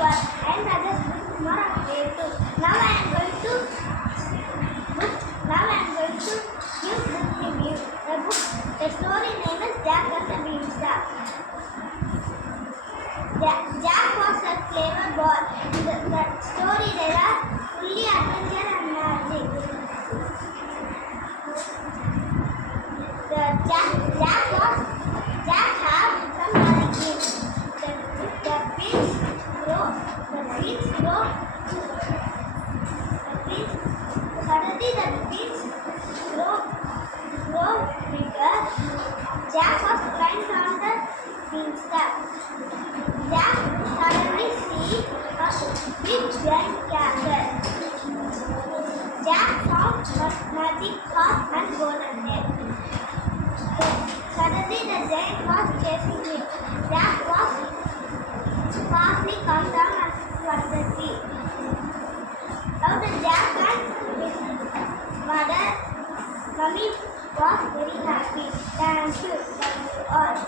everyone. I am Rajesh Kumar of grade 2. Now I am going to give book review. The story name is Jack and the Beanstalk. Jack was a clever boy. In the story there are fully adventure and magic. Jack had some magic gifts. The beans grow. Suddenly the beans grow bigger. Jack was flying from the beanstalk. Jack suddenly see a big giant castle. Jack found a magic horse and golden head. Suddenly the giant was chasing him. Jack was fastly come down from the tree. Now the Jack and his mummy was very happy. Thank you all.